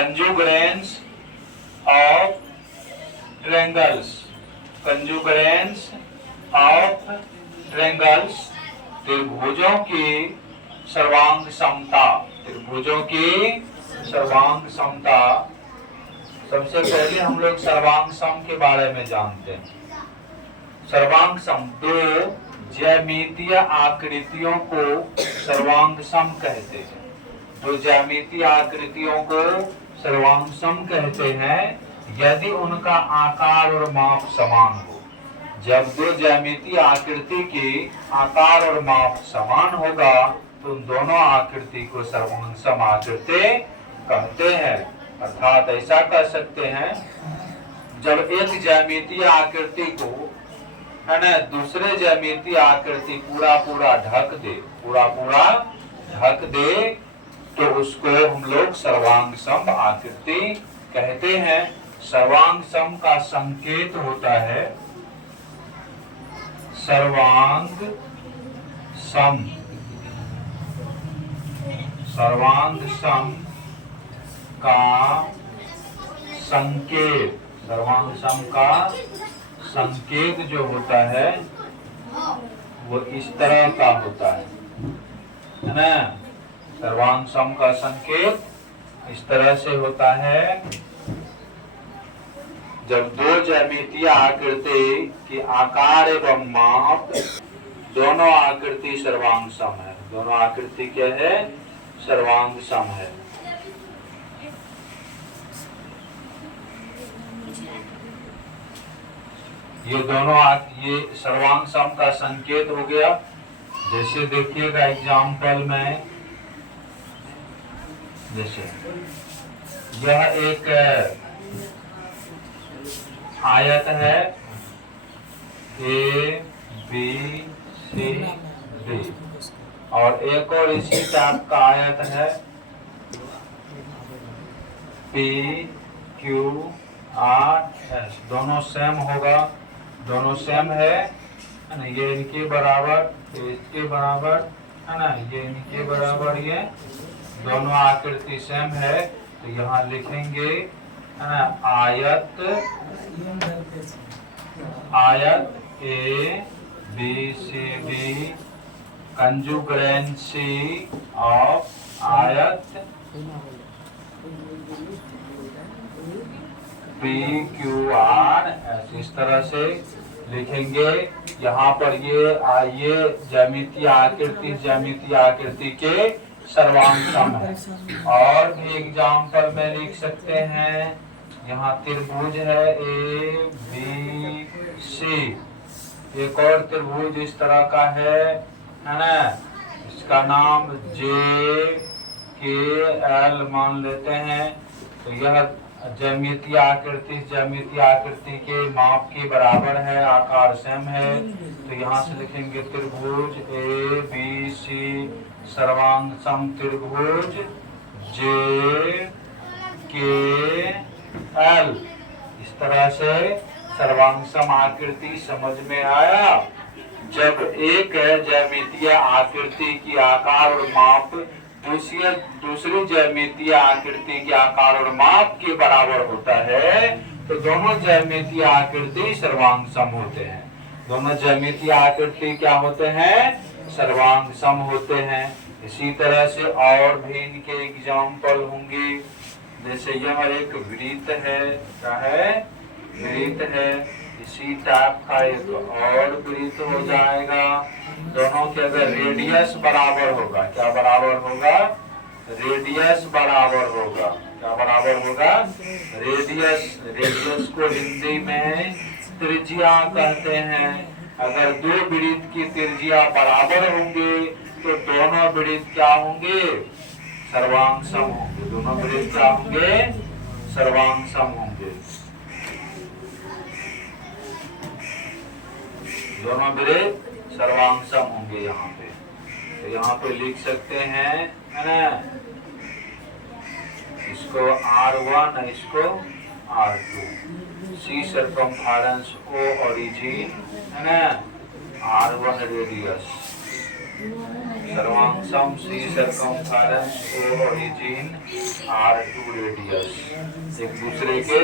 कंजुगरेंस of triangles, कंजुगरेंस of triangles, त्रिभुजों की सर्वांग समता, त्रिभुजों की सर्वांग समता। सबसे पहले हम लोग सर्वांग सम के बारे में जानते हैं। सर्वांग सम, दो ज्यामितीय आकृतियों को सर्वांग सम कहते हैं। दो ज्यामितीय आकृतियों को सर्वांग सम कहते हैं यदि उनका आकार और माप समान हो। जब दो ज्यामितीय आकृति की आकार और माप समान होगा तो उन दोनों आकृति को सर्वांग सम आकृति कहते हैं। अर्थात ऐसा कह सकते हैं, जब एक ज्यामितीय आकृति को है ना दूसरे ज्यामितीय आकृति पूरा पूरा ढक दे, पूरा पूरा ढक दे, तो उसको हम लोग सर्वांग सम आकृति कहते हैं। सर्वांग सम का संकेत होता है सर्वांग सम, सर्वांग सम का संकेत, सर्वांग सम का संकेत जो होता है वो इस तरह का होता है ना। सर्वांग सम का संकेत इस तरह से होता है, जब दो ज्यामितीय आकृति की आकार एवं माप दोनों आकृति सर्वांग सम है। दोनों आकृति क्या है? सर्वांग सम है। ये दोनों ये सर्वांग सम का संकेत हो गया। जैसे देखिएगा एग्जाम्पल में, जैसे यह एक आयत है ए बी सी डी, और एक और इसी टाइप का आयत है पी क्यू आर एस। दोनों सेम होगा, दोनों सेम है ना। ये इनके बराबर, ये इसके बराबर है ना, ये इनके बराबर, ये दोनों आकृति सेम है। तो यहाँ लिखेंगे है ना आयत, आयत A B C D congruency of आयत पी क्यू आर एस। इस तरह से लिखेंगे। यहाँ पर ये ज्यामितीय आकृति, ज्यामितीय आकृति के सर्वांग सम है। और भी एग्जाम्पल में लिख सकते हैं, यहाँ त्रिभुज है ए बी सी, एक और त्रिभुज इस तरह का है ना, इसका नाम जे के एल मान लेते हैं। तो यह ज्यामितीय आकृति, ज्यामितीय आकृति के माप के बराबर है, आकार सेम है। तो यहाँ से लिखेंगे त्रिभुज ए बी सी सर्वांग सम त्रिभुज जे के एल। इस तरह से सर्वांग सम आकृति समझ में आया। जब एक ज्यामितीय आकृति की आकार और माप दूसरी ज्यामितीय आकृति के आकार और माप के बराबर होता है तो दोनों ज्यामितीय आकृति सर्वांग सम होते हैं। दोनों ज्यामितीय आकृति क्या होते हैं? सर्वांग सम होते हैं। इसी तरह से और भी इनके एग्जाम्पल होंगे। जैसे यह एक वृत्त है, क्या है? वृत्त है। इसी टाइप का एक और वृत्त हो जाएगा। दोनों के अगर रेडियस बराबर होगा, क्या बराबर होगा? रेडियस बराबर होगा। क्या बराबर होगा? रेडियस। रेडियस को हिंदी में त्रिज्या कहते हैं। अगर दो वृत्त की त्रिज्या बराबर होंगे तो दोनों वृत्त क्या होंगे? सर्वांग सम होंगे। दोनों वृत्त क्या होंगे? सर्वांग सम होंगे। दोनों वृत्त सर्वांग सम होंगे यहाँ पे। तो यहाँ पे लिख सकते हैं, है ना, इसको R1, इसको R2। C circumference, O origin, है ना, R1 रेडियस, सर्वांशम C circumference O origin R 2 radius, एक दूसरे के